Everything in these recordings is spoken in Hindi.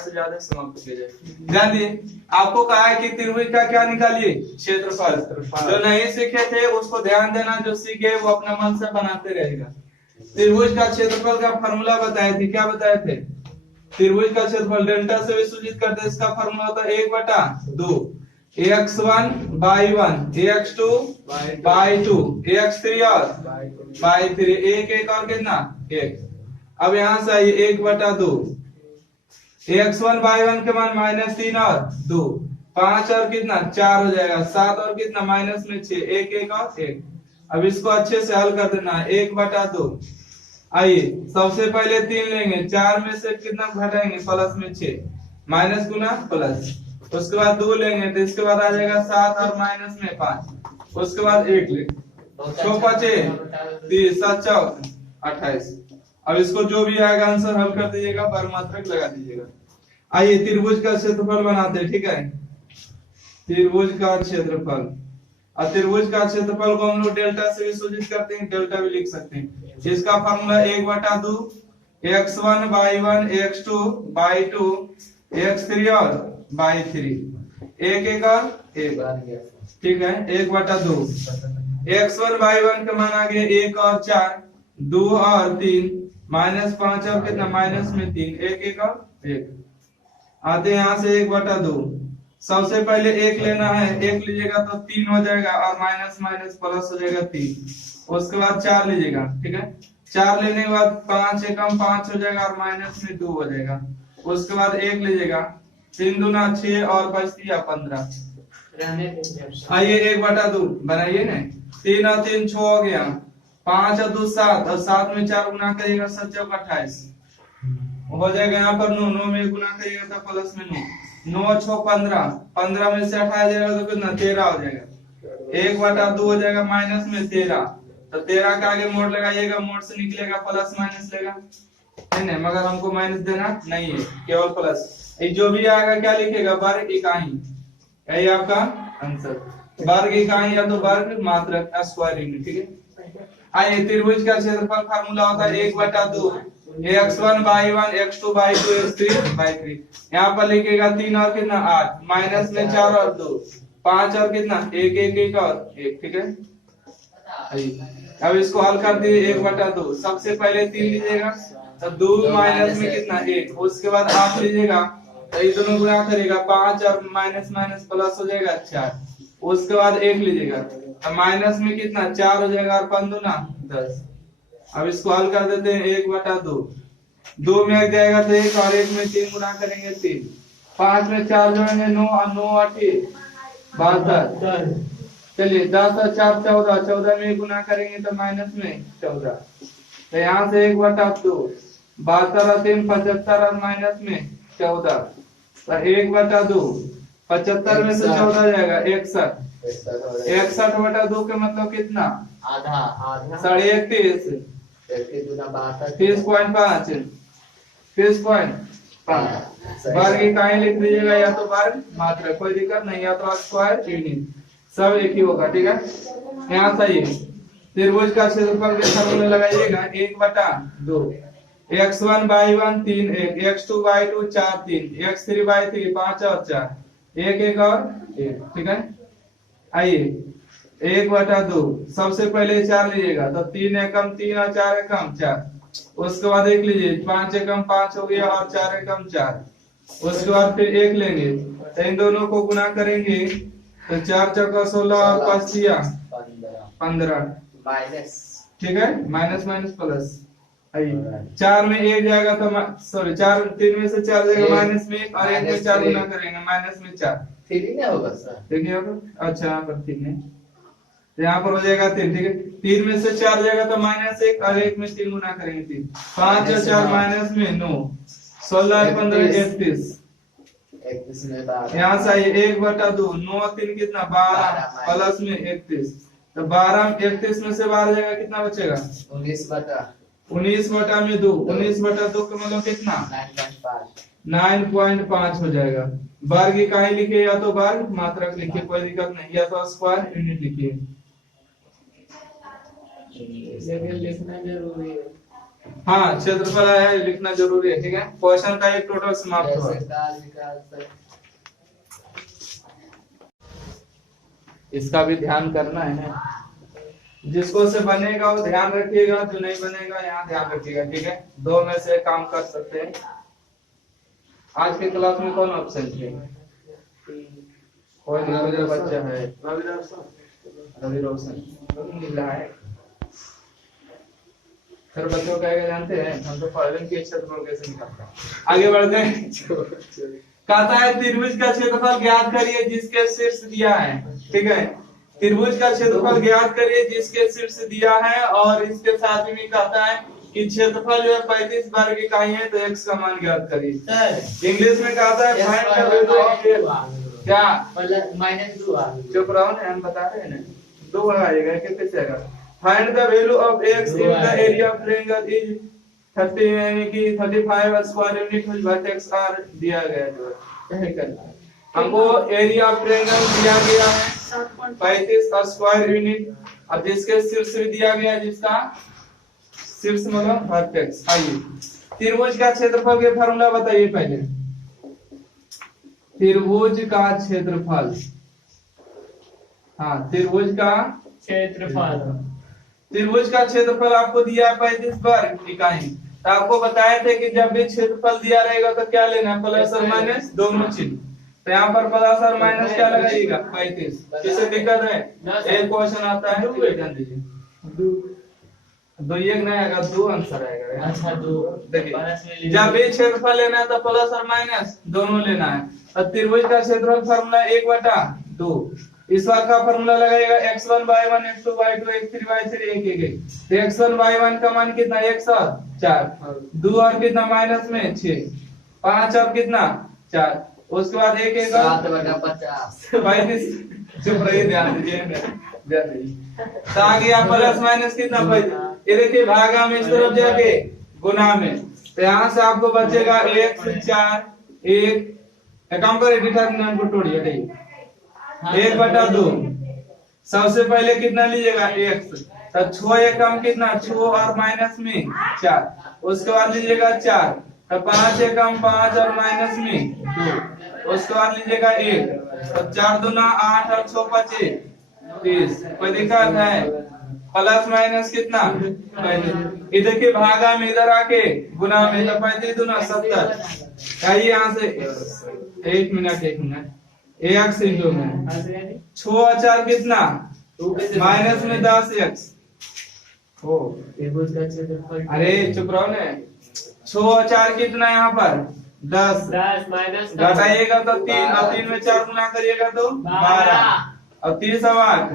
से ज्यादा समाप्त किया जाए। ध्यान दिए, आपको कहा है कि त्रिभुज का क्या निकालिए, क्षेत्रफल। जो नहीं सीखे थे उसको ध्यान देना, जो सीखे वो अपना मन से बनाते रहेगा। त्रिभुज का क्षेत्रफल का फॉर्मूला बताए थे, क्या बताए थे? त्रिभुज का क्षेत्रफल डेल्टा से विसूचित करते, इसका फॉर्मूला होता है 1/2 x1 by1 x2 by2 x3 और by3 एक एक और कितना एक। अब यहां से आइए 1/2 x1 by1 के मान -3 और 2 5 और कितना 4 हो जाएगा 7 और कितना माइनस में 6 एक एक और एक। अब इसको अच्छे से हल कर देना 1/2। आइए सबसे पहले 3 लेंगे, 4 में से कितना घटाएंगे प्लस में 6 माइनस गुना प्लस। उसके बाद 2 लेंगे तो इसके बाद आ जाएगा 7 और माइनस में 5। उसके बाद 1 लेंगे 6 बचे 30 7 28। अब इसको जो भी आएगा आंसर हल कर दीजिएगा, बर्मात्रक लगा दीजिएगा। आइए त्रिभुज का क्षेत्रफल बनाते हैं, ठीक है। त्रिभुज का क्षेत्रफल, और त्रिभुज का क्षेत्रफल को हम लोग डेल्टा से भी सूचित करते हैं, डेल्टा भी लिख सकते हैं। इसका formula 1/2 x1 by1 x2 by2 x3 और by3 एक एक और एक, ठीक है। 1/2 x1 by1 का मान आ गया 1 और 4 2 और 3 -5 और कितना माइनस में 3 एक एक और एक। आते यहाँ से 1/2 सबसे पहले 1 लेना है, 1 लीजिएगा तो 3 हो जाएगा और माइनस माइनस प्लस हो जाएगा 3। उसके बाद 4 लीजिएगा, ठीक है। 4 लेने के बाद 5 एकम 5 हो जाएगा और माइनस में 2 हो जाएगा। उसके बाद 1 लीजिएगा 3 दूना 6 और बचती है 15। आइए 1/2 बनाइए ना, 3 और 3 6 हो गया, 5 और 2 7 और 7 में 4 गुना करिएगा 7 चौक 28 हो जाएगा। यहाँ पर 9 9 में गुना करिएगा तो प्लस में 9 9 6 15 15 में से 28 जाएगा तो कितना 13 हो जाएगा। 1/2 हो जाएगा माइनस में 13, तो 13 के आगे मोड़ लगाइएगा, मोड़ से निकलेगा प्लस माइनस लेगा, है ना। मगर हमको माइनस देना नहीं है, केवल प्लस। जो भी आएगा क्या लिखेगा, वर्ग इकाई, यही आपका आंसर। वर्ग इकाई या तो वर्ग मात्रक स्क्वायर यूनिट, ठीक है। आइए त्रिभुज का क्षेत्रफल फार्मूला होता है 1/2 x1 by1 x2 by2 x3 by3। यहाँ पर लिखेगा 3 और कितना 8 माइनस में 4 और 2 5 और कितना 1 1 1 और 1, ठीक है। अब इसको हल कर दिए 1/2। सबसे पहले 3 लीजिएगा तो 2 माइनस में कितना 1, उसके बाद 8 लीजिएगा तो ये दोनों गुणा करेगा 5 और माइनस माइनस प्लस हो जाएगा 4। उसके बाद 1 लीजिएगा तो माइनस में कितना 4 हो जाएगा और 5 दूना 10। अब इसको हल कर देते हैं 1/2। 2 में 1 जाएगा तो 1 और 1 में 3 गुना करेंगे 3। 5 में 4 जोड़ेंगे 9 और 9 8 12। चलिए 10 और 4 14, 14 में गुना करेंगे तो माइनस में 14। तो यहाँ से 1/2 72 और 3 75 और माइनस में 14, तो 1/2 75 में से 14 जाएगा 61। 61/2 के मतलब कितना आधा आधा 31.5 30.5 30.5 वर्ग इकाई लिख दीजिएगा, या तो वर्ग मात्रक, कोई दिक्कत नहीं, या तो स्क्वायर यूनिट, सब एक ही होगा, ठीक है। यहाँ सही है। त्रिभुज का क्षेत्रफल के फॉर्मूला लगाइएगा 1/2 x1 by1 3 1 x2 by2 4 3 x3 by3 5 और 4 1 1 और 1, ठीक है। आइए 1/2 सबसे पहले 4 लीजिएगा तो 3 एकम 3 और 4 एकम 4। उसके बाद 1 लीजिए 5 एकम 5 हो गया और 4 एकम 4। उसके बाद फिर 1 लेंगे तो इन दोनों को गुना करेंगे तो 4 चौका 16 और 5 दिया 15 माइनस, ठीक है। Minus minus plus. आइए 4 में 1 जाएगा तो सॉरी 4 3 में से 4 जाएगा माइनस में 1 और 1 में 4 गुना करेंगे माइनस में 4, ठीक है होगा सर। देखिए यहाँ पर, अच्छा यहाँ पर ठीक है, यहाँ पर हो जाएगा 3, ठीक है। 3 में से 4 जाएगा तो -1 और 1 में 3 गुना करेंगे 3 5 और 4 माइनस में 9 16 और 15 31 में 12। यहाँ से आइए 1/2 9 और 3 कितना 12 प्लस में 31, तो 12 31 में से 12 जाएगा कितना बचेगा 19 बटा में 2 19/2 का मतलब कितना 9.5 हो जाएगा। वर्ग इकाई लिखिए या तो वर्ग मात्रक लिखिए, कोई दिक्कत नहीं, या तो स्क्वायर यूनिट लिखिए। लिखना जरूरी है। हाँ क्षेत्रफल है लिखना जरूरी है, ठीक है। क्वेश्चन का एक टोटल समाप्त हुआ। इसका भी ध्यान करना है ना, जिसको से बनेगा वो ध्यान रखिएगा, जो नहीं बनेगा यहाँ ध्यान रखिएगा, ठीक है। दो में से काम कर सकते हैं। आज के क्लास में कौन ऑप्शन थे? कोई नहीं बच्चा है, रवि रोशन मिल रहा है। फिर बच्चों कहेगा जानते हैं हम तो फाइनल की क्षेत्रफल कैसे निकालते हैं। आगे बढ़ते हैं। कहता है त्रिभुज का क्षेत्रफल ज्ञात करिए जिसके शीर्ष दिया है, ठीक है। त्रिभुज का क्षेत्रफल ज्ञात करिए जिसके शीर्ष दिया है, और इसके साथ ही कहता है कि क्षेत्रफल जो है 35 वर्ग इकाई है, तो x का मान ज्ञात करिए। इंग्लिश में कहता है फाइंड द वैल्यू ऑफ क्या -2 चुप रहो ना, हम बता रहे हैं ना। 2 आएगा कि कैसे आएगा? Find the value of x in the area of triangle is 30 यानी कि 35 square unit which vertex are दिया गया जो है, करना है हमको। एरिया ऑफ ट्रायंगल दिया गया है 35 स्क्वायर यूनिट, अब जिसके शीर्ष भी दिया गया है, जिसका शीर्ष मतलब वर्टेक्स। आइए त्रिभुज का क्षेत्रफल के फार्मूला बताइए पहले। त्रिभुज का क्षेत्रफल, हाँ त्रिभुज का क्षेत्रफल, त्रिभुज का क्षेत्रफल आपको दिया है 35 वर्ग इकाई। तो आपको बताए थे कि जब भी क्षेत्रफल दिया रहेगा तो क्या लेना है, प्लस और माइनस दोनों चिन्ह। तो यहाँ पर प्लस और माइनस क्या लगाइएगा 35। किसे दिक्कत है? एक क्वेश्चन आता है ध्यान दीजिए, 2 एक नहीं आएगा, 2 आंसर आएगा। अच्छा 2 देखिए जब भी क्षेत्रफल लेना है तो प्लस और माइनस दोनों लेना है। और त्रिभुज का क्षेत्रफल फार्मूला 1/2। इस बार का फार्मूला लगाएगा x1 y1 x2 y2 x3 y3 1 1 1। तो x1 y1 का मान कितना 1 7 4, 2 और कितना माइनस में 6, 5 और कितना 4, उसके बाद 1 1 7/50 35। चुप रहिए, ध्यान दीजिए ध्यान दीजिए। तो आ गया प्लस माइनस कितना 35। ये देखिए भागा में इस तरफ जाके गुना में, तो यहाँ से आपको बचेगा 1 4 1 काम करे डिटरमिनेंट को तोड़िए 1/2। सबसे पहले कितना लीजिएगा x, तो 6 एक कम कितना 6 और माइनस में 4, उसके बाद लीजिएगा 4, तो 5 एक कम 5 और माइनस में 2, उसके बाद लीजिएगा 1, तो 4 दूना 8 और 6 5 30। कोई दिक्कत है? प्लस माइनस कितना पहले ये देखिए भागा में इधर आके गुना में, तो 35 दूना 70। आइए यहाँ से 1 मिनट x इंटू में 6 और 4 कितना माइनस में 10x। ओ त्रिभुज का क्षेत्रफल, अरे चुप रहो ना। 6 और 4 कितना यहाँ पर 10 माइनस घटाइएगा तो 3, और 3 में 4 गुना करिएगा तो 12, और 30 और 8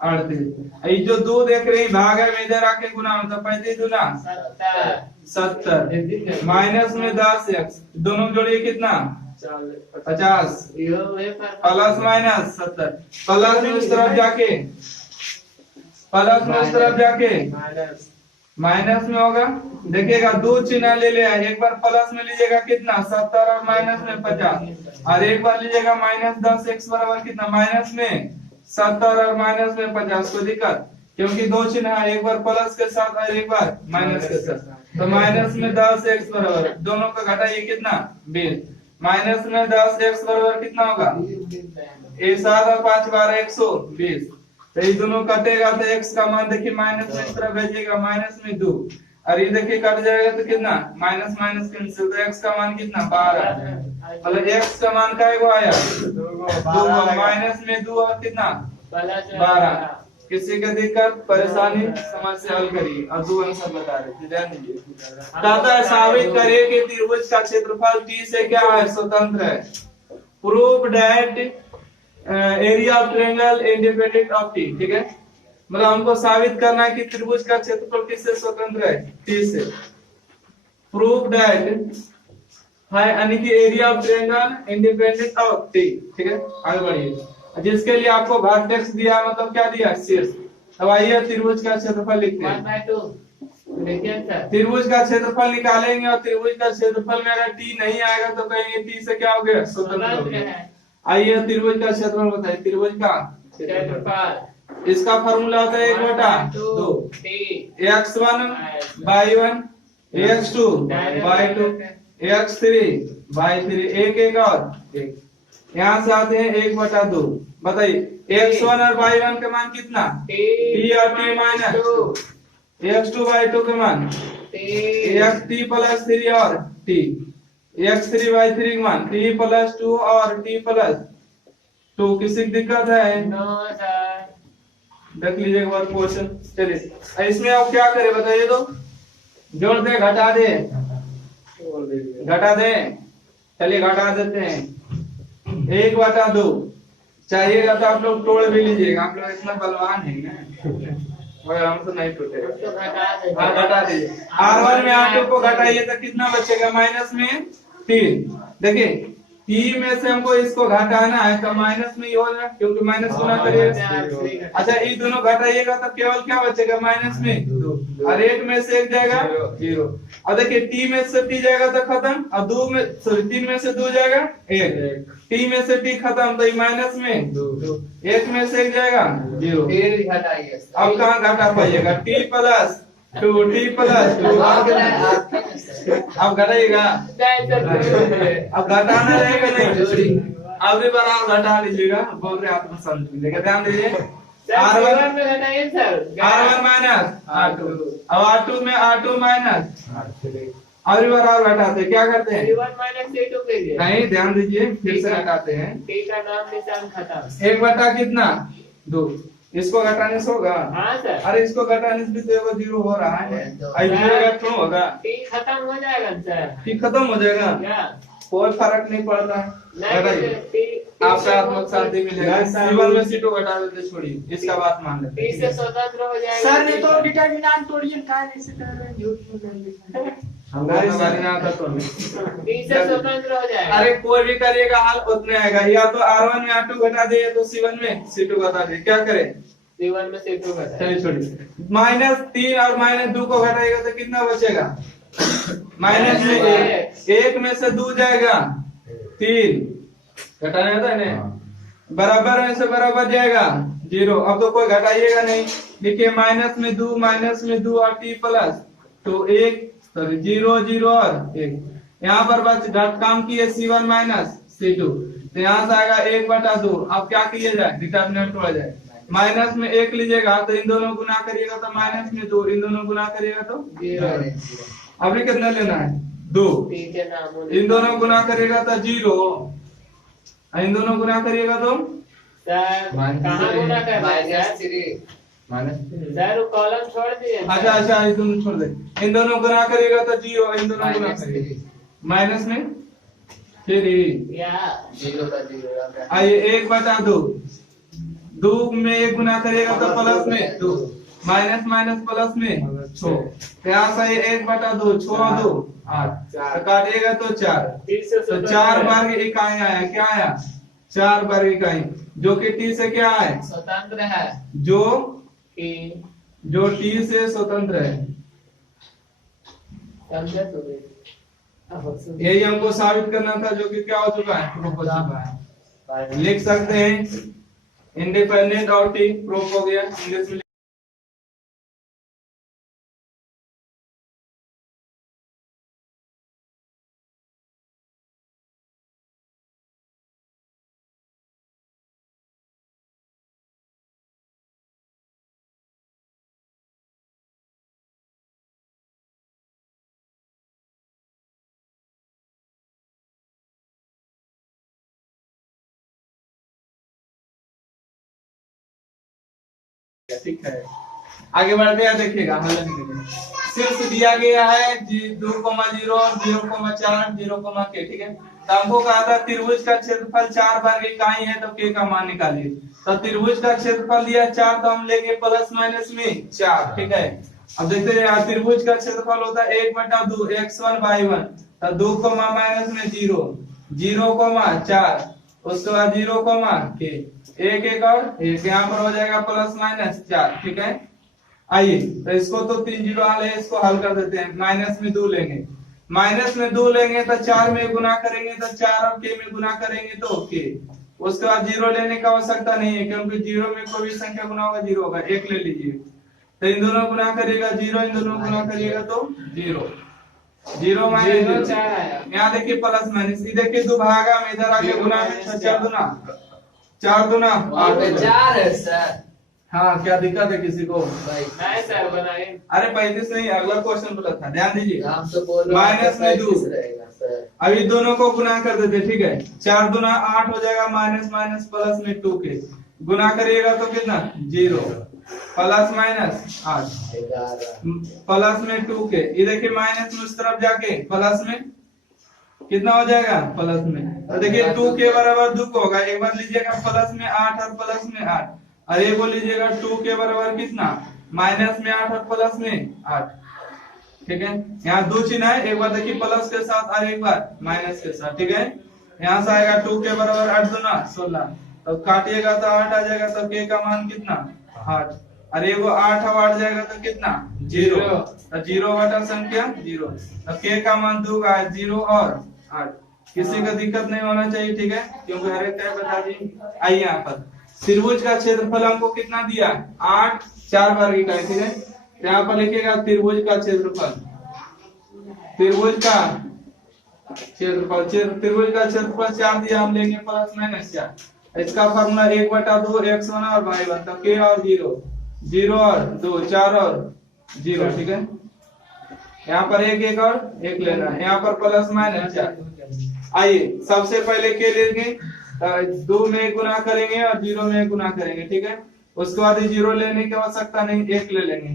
38। ये जो 2 देख रही भाग है में इधर आके गुना में, तो 35 दूना 70 माइनस में 10x, दोनों जोड़िए कितना 50, प्लस माइनस 70। प्लस में उस तरफ जाके, प्लस में उस तरफ जाके माइनस में होगा। देखिएगा 2 चिन्ह ले लिया, एक बार प्लस में लीजिएगा कितना 70 और माइनस में 50, और एक बार लीजिएगा माइनस 10x बराबर कितना माइनस में 70 और माइनस में 50। कोई दिक्कत? क्योंकि 2 चिन्ह है, एक बार प्लस के साथ और एक बार माइनस के साथ। तो माइनस में 10x बराबर, दोनों का घटाइए कितना 20, माइनस में 10x बराबर कितना होगा 7 और 5 12 120। तो ये दोनों कटेगा तो x का मान देखिए माइनस में इस तरफ भेजिएगा माइनस में 2, और ये देखिए कट जाएगा तो कितना माइनस माइनस कैंसिल, तो x का मान कितना 12। मतलब x का मान का वो आया 2, माइनस में 2 और कितना 12। किसी का दिक्कत परेशानी समस्या हल करिए, और 2 आंसर बता रहे थे ध्यान दीजिए। कहता है साबित करिए कि त्रिभुज का क्षेत्रफल t से क्या है स्वतंत्र है। Prove that area of triangle independent of t, ठीक है। मतलब हमको साबित करना है कि त्रिभुज का क्षेत्रफल किससे स्वतंत्र है t से। प्रूव दैट है यानी कि area of triangle independent of t, ठीक है। आगे बढ़िए, जिसके लिए आपको वर्टेक्स दिया मतलब क्या दिया शीर्ष। अब आइए त्रिभुज का क्षेत्रफल लिखते हैं। त्रिभुज का क्षेत्रफल निकालेंगे, और त्रिभुज का क्षेत्रफल में अगर t नहीं आएगा तो कहेंगे t से क्या हो गया स्वतंत्र है। आइए त्रिभुज का क्षेत्रफल बताइए। त्रिभुज का क्षेत्रफल, इसका फॉर्मूला होता है 1/2 x1 y1 ax2 y2 ax3 y3 एक और एक यहाँ से आते हैं 1/2 बताइए x1 और y1 का मान कितना t और t माइनस x2 y2 का मान xt प्लस 3 और t x3 y3 का मान t प्लस 2 और t प्लस 2 किसी की दिक्कत है नो सर देख लीजिए एक बार क्वेश्चन चलिए इसमें आप क्या करें बताइए तो जोड़ दे घटा दे चलिए घटा देते हैं 1/2 चाहिएगा तो आप लोग तोड़ भी लीजिएगा आप लोग इतना बलवान है ना मगर हम तो नहीं टूटे तो घटा दे हाँ घटा दीजिए R1 में R2 को घटाइए तो कितना बचेगा माइनस में 3 देखिए t में से हमको इसको घटाना है तो माइनस में ही होगा क्योंकि माइनस गुना करिएगा अच्छा ये दोनों घटाइएगा तो केवल क्या बचेगा माइनस में 2 और 1 में से 1 जाएगा 0 और देखिए t में से t जाएगा तो खत्म और 2 में सॉरी 3 में से 2 जाएगा 1 t में से t खत्म तो ये माइनस में 2 1 में से 1 जाएगा 0 फिर घटाइए अब कहाँ घटा पाइएगा t प्लस 2 t प्लस 2 अब घटाइएगा अब घटाना रहेगा नहीं अब भी बार आप घटा लीजिएगा बोल रहे आप समझ लीजिएगा ध्यान दीजिए R1 में घटाइए सर R1 माइनस R2 अब R2 में R2 माइनस अब भी बार आप घटाते हैं क्या करते हैं C1 माइनस C2 कीजिए नहीं ध्यान दीजिए फिर से घटाते हैं t का नाम निशान खत्म 1 कितना 2 इसको घटाने से होगा हाँ सर अरे इसको घटाने से भी तो एगो 0 हो रहा है ऐसे क्यों होगा t खत्म हो जाएगा सर ठीक खत्म हो जाएगा क्या कोई फर्क नहीं पड़ता नहीं t आपका आत्मक शांति मिलेगा C1 में C2 घटा देते छोड़िए इसका बात मान लेते t से स्वतंत्र हो जाएगा सर ने तो डिटरमिनेंट तोड़िए का ऐसे कर रहे हैं झूठ बोल रहे हैं हमारी बारी ना आता तो t से स्वतंत्र हो जाएगा अरे कोई भी करिएगा हाल उतने आएगा या तो R1 में R2 घटा दे या तो C1 में C2 घटा दे क्या करें C1 में C2 घटाइए चलिए छोड़िए -3 और -2 को घटाएगा तो कितना बचेगा माइनस में 1 में से 2 जाएगा 3 घटाना है ना बराबर में से बराबर जाएगा 0 अब तो कोई घटाइएगा नहीं देखिए माइनस में 2 और t प्लस तो 1 सॉरी 0 0 और 1 यहाँ पर बस घट काम किए C1 माइनस C2 तो यहाँ से आएगा 1/2 अब क्या किया जाए डिटरमिनेंट हो जाए माइनस में 1 लीजिएगा तो इन दोनों गुना करिएगा तो माइनस में 2 इन दोनों गुना करिएगा तो 0 अभी कितना लेना है 2 t के नाम इन दोनों गुना करिएगा तो 0 इन दोनों गुना करिएगा तो सर कहाँ गुना कर रहे हैं सर कॉलम छोड़ दिए अच्छा ये दोनों छोड़ दे इन दोनों गुना करिएगा तो 0 इन दोनों गुना करिएगा माइनस में 3 या 0 का 0 आइए 1/2 2 में 1 गुना करिएगा तो प्लस में 2 माइनस माइनस प्लस में 6 यहाँ से 1/2 छोड़ दो 8 तो काटिएगा तो 4 तो 4 वर्ग इकाई आया क्या आया 4 वर्ग इकाई जो कि t से क्या है स्वतंत्र है जो कि t से स्वतंत्र है समझे तो यही हमको साबित करना था जो कि क्या हो चुका है प्रूफ हो चुका है लिख सकते हैं इंडिपेंडेंट और t प्रूफ हो गया इंग्लिश में ठीक है आगे बढ़ते हैं देखिएगा हल सिर्फ दिया गया है 2,0 और 0,4 0, ठीक है तो हमको कहा था त्रिभुज का क्षेत्रफल 4 वर्ग इकाई है तो k का मान निकालिए तो त्रिभुज का क्षेत्रफल दिया 4 तो हम लेंगे प्लस माइनस में 4 ठीक है अब देखते हैं त्रिभुज का क्षेत्रफल होता है 1/2 x1 y1 तो 2 माइनस में 0 0,4 उसके बाद 0, k 1 और 1 यहाँ पर हो जाएगा प्लस माइनस 4 ठीक है आइए तो इसको तो 3 0 हल है इसको हल कर देते हैं माइनस में 2 लेंगे तो 4 में गुना करेंगे तो 4 और k में गुना करेंगे तो k उसके बाद 0 लेने का आवश्यकता नहीं है क्योंकि 0 में कोई भी संख्या गुना होगा 0 होगा 1 ले लीजिए तो इन दोनों गुना करिएगा 0 इन दोनों गुना करिएगा तो 0 जीरो माइनस जीरो जीरो। चार आया। यहाँ देखिए प्लस माइनस, इधर के दो भागा में इधर आके जीरो गुना में माइनस चार दूना, चार दूना वहाँ पे 4 है सर। हाँ क्या दिक्कत है किसी को? नहीं सर बनाए। अरे 35 नहीं, अगला क्वेश्चन बोला था, ध्यान दीजिए। हम तो बोल रहे माइनस में 2 रहेगा सर। अभी दोनों को गुना कर देते, ठीक है। 4 दूना 8 हो जाएगा, माइनस माइनस प्लस में 2 के गुना करिएगा तो कितना 0 प्लस माइनस 8 प्लस में 2 के, ये देखिए माइनस में उस तरफ जाके प्लस में कितना हो जाएगा प्लस में। तो देखिए 2 के बराबर 2 को होगा, एक बार लीजिएगा प्लस में 8 और प्लस में 8, और ये बोल लीजिएगा 2 के बराबर कितना माइनस में 8 और प्लस में 8, ठीक है। यहाँ दो चिन्ह है, एक बार देखिए प्लस के साथ और एक बार माइनस के साथ, ठीक है। यहाँ से आएगा 2 के बराबर 8 दूना 16, तो काटिएगा तो 8 आ जाएगा, तो के का मान कितना 8, अरे वो 8 अब 8 जाएगा तो कितना 0, तो 0 बटा संख्या 0, तो के का मान 2 का 0 और 8। किसी को दिक्कत नहीं होना चाहिए, ठीक है, क्योंकि हर एक बता दी। आइए यहाँ पर त्रिभुज का क्षेत्रफल हमको कितना दिया 8 4 वर्ग इकाई, ठीक है। यहाँ पर लिखिएगा त्रिभुज का क्षेत्रफल, त्रिभुज का क्षेत्रफल, त्रिभुज का क्षेत्रफल 4 दिया, हम लेंगे प्लस माइनस 4। इसका फॉर्मूला 1/2 x1 और y1, तो k और 0 0 और 2 4 और 0, ठीक है। यहाँ पर एक और एक लेना है, यहाँ पर प्लस माइनस 4। आइए सबसे पहले के लेंगे, 2 में गुना करेंगे और 0 में गुना करेंगे, ठीक है। उसके बाद 0 लेने की आवश्यकता नहीं, 1 ले लेंगे,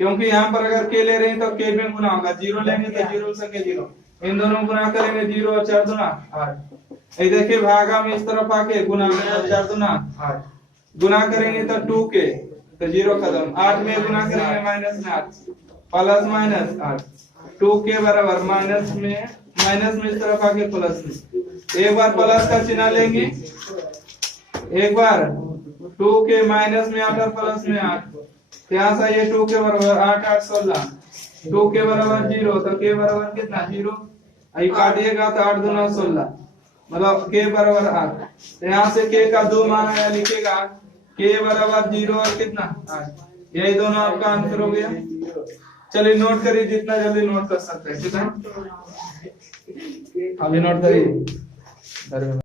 क्योंकि यहाँ पर अगर के ले रहे हैं तो के में गुना होगा, 0 लेंगे तो 0 से के 0, इन दोनों गुना करेंगे 0 और 4 दूना 8। ये देखिए भागा में इस तरफ आके गुना में 4 दूना 8, गुना करेंगे तो 2 के, तो 0 खत्म, 8 में गुना करेंगे माइनस में 8 प्लस माइनस 8, 2 के बराबर माइनस में इस तरफ आके प्लस में, एक बार प्लस का चिन्ह लेंगे, एक बार 2 के माइनस में 8 और प्लस में 8, यहाँ से ये 2 के बराबर 8 8 16, 2 के बराबर 0, तो के बराबर कितना 0, आई काटिएगा तो 8 दूना 16, मतलब के बराबर 8। तो यहाँ से के का 2 मान आया, लिखेगा के बराबर 0 और कितना 8, यही दोनों आपका आंसर हो गया। चलिए नोट करिए, जितना जल्दी नोट कर सकते हैं, ठीक है, अभी नोट करिए।